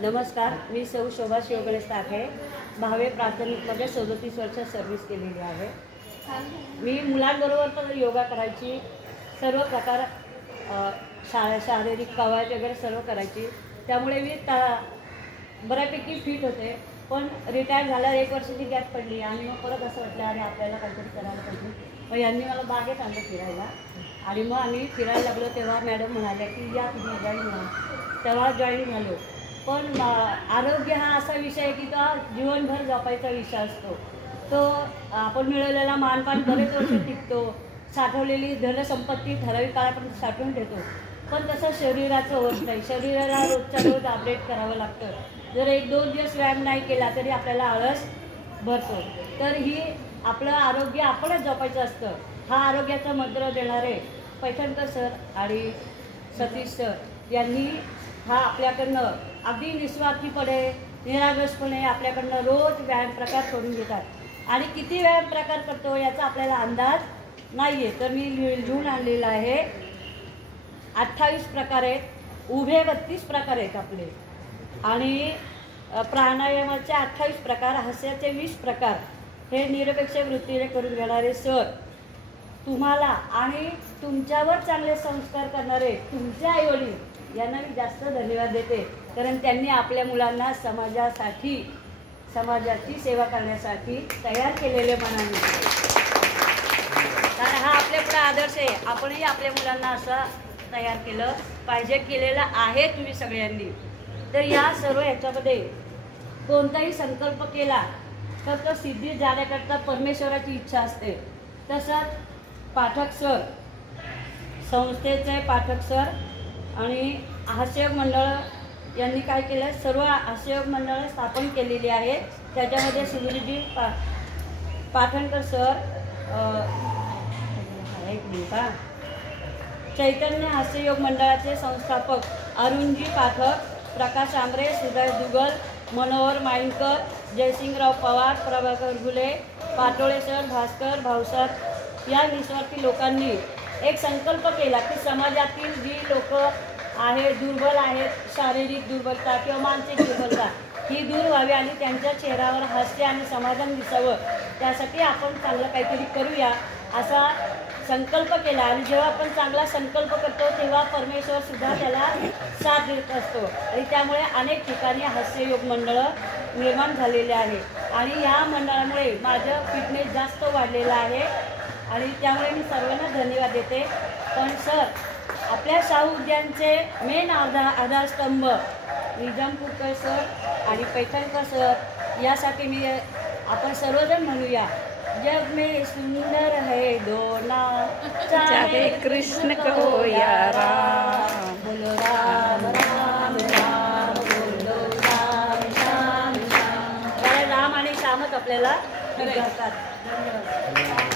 नमस्कार, मी सौ शोभा शिवगणेश ताके, भावे प्राथमिकमध्ये 37 वर्ष सर्व्हिस केलेली आहे। मी मुलांबरोबर पण योगा करायची, सर्व प्रकार शारीरिक कवायत वगैरे सर्व करायची। त्यामुळे मी बऱ्यापैकी फिट होते। पण रिटायर झाल्यावर 1 वर्षाची गॅप पडली आणि मग परत असं वाटलं अरे आपल्याला काहीतरी करायला पाहिजे। मग यांनी मला बागेत आणलं फिरायला आणि मग आम्ही फिरायला लागलो। तेव्हा मॅडम म्हणाल्या की या तुम्ही जॉईन व्हा। तेव्हा जॉईन झालो। पण आरोग्य हा असा विषय आहे की तो जीवनभर जपायचा विषय असतो। तो आपण मिळवलेला मानपान बरेच वर्ष टिकतो, साठवलेली धनसंपत्ती ठराविक काळापर्यंत साठवून ठेवतो। पण तसं शरीराचं होत नाही। शरीराला रोजच्या रोज अपडेट करावं लागतं। जर 1-2 दिवस व्यायाम नाही केला तरी आपल्याला आळस भरतो। तर ही आपलं आरोग्य आपणच जपायचं असतं। हा आरोग्याचा मंत्र देणारे पैठणकर सर आणि सतीश सर यांनी हा आपल्याकडनं अगदी निस्वार्थीपणे निरागसपणे आपल्याकडनं रोज व्यायाम प्रकार करून घेतात। आणि किती व्यायाम प्रकार करतो याचा आपल्याला अंदाज नाही आहे। तर मी लिहून आणलेलं आहे 28 प्रकार आहेत, उभे 32 प्रकार आहेत आपले, आणि प्राणायामाचे 28 प्रकार, हास्याचे 20 प्रकार। हे निरपेक्ष वृत्तीने करून घेणारे सर तुम्हाला आणि तुमच्यावर चांगले संस्कार करणारे तुमचे आईवडील यांना मी जास्त धन्यवाद देते। कारण त्यांनी आपल्या मुलांना समाजाची सेवा करण्यासाठी तयार केलेले मनाने। कारण हा आपल्या पुढे आदर्श आहे। आपणही आपल्या मुलांना असं तयार केलं पाहिजे, केलेलं आहे तुम्ही सगळ्यांनी। तर या सर्व ह्याच्यामध्ये कोणताही संकल्प केला तर तो सिद्धी जाण्याकरता परमेश्वराची इच्छा असते। तसंच पाठक सर, संस्थेचे पाठक सर आणि हास्ययोग मंडळ यांनी काय केलं, सर्व हास्ययोग मंडळ स्थापन केलेली आहे। त्याच्यामध्ये सुधीरजी पाठणकर सर, चैतन्य हास्ययोग मंडळाचे संस्थापक अरुणजी पाठक, प्रकाश आंबरे, सुधाय दुगल, मनोहर माईंकर, जयसिंगराव पवार, प्रभाकर घुले, पाटोळे सर, भास्कर भाऊसर या निस्वार्थी लोकांनी एक संकल्प केला की समाजातील जी लोक आहेत, दुर्बल आहेत, शारीरिक दुर्बलता किंवा मानसिक दुर्बलता ही दूर व्हावी आणि त्यांच्या चेहऱ्यावर हास्य आणि समाधान दिसावं, त्यासाठी आपण चांगलं काहीतरी करूया असा संकल्प केला। आणि जेव्हा आपण चांगला संकल्प करतो तेव्हा परमेश्वर सुद्धा त्याला साथ देत असतो। आणि त्यामुळे अनेक ठिकाणी हास्ययोग मंडळ निर्माण झालेले आहे आणि या मंडळामुळे माझं फिटनेस जास्त वाढलेलं आहे आणि त्यामुळे मी सर्वांना धन्यवाद देते। पण सर, आपल्या शाहू उद्यानचे मेन आधारस्तंभ निजामपूरकर सर आणि पैठणकर सर यासाठी आपण सर्वजण म्हणूया, जग में सुंदर है दो नाम, चाहे कृष्ण कहो या राम, बोलो राम राम राम, बोलो राम श्याम श्याम। त्याला राम आणि श्यामच आपल्याला करतात। धन्यवाद।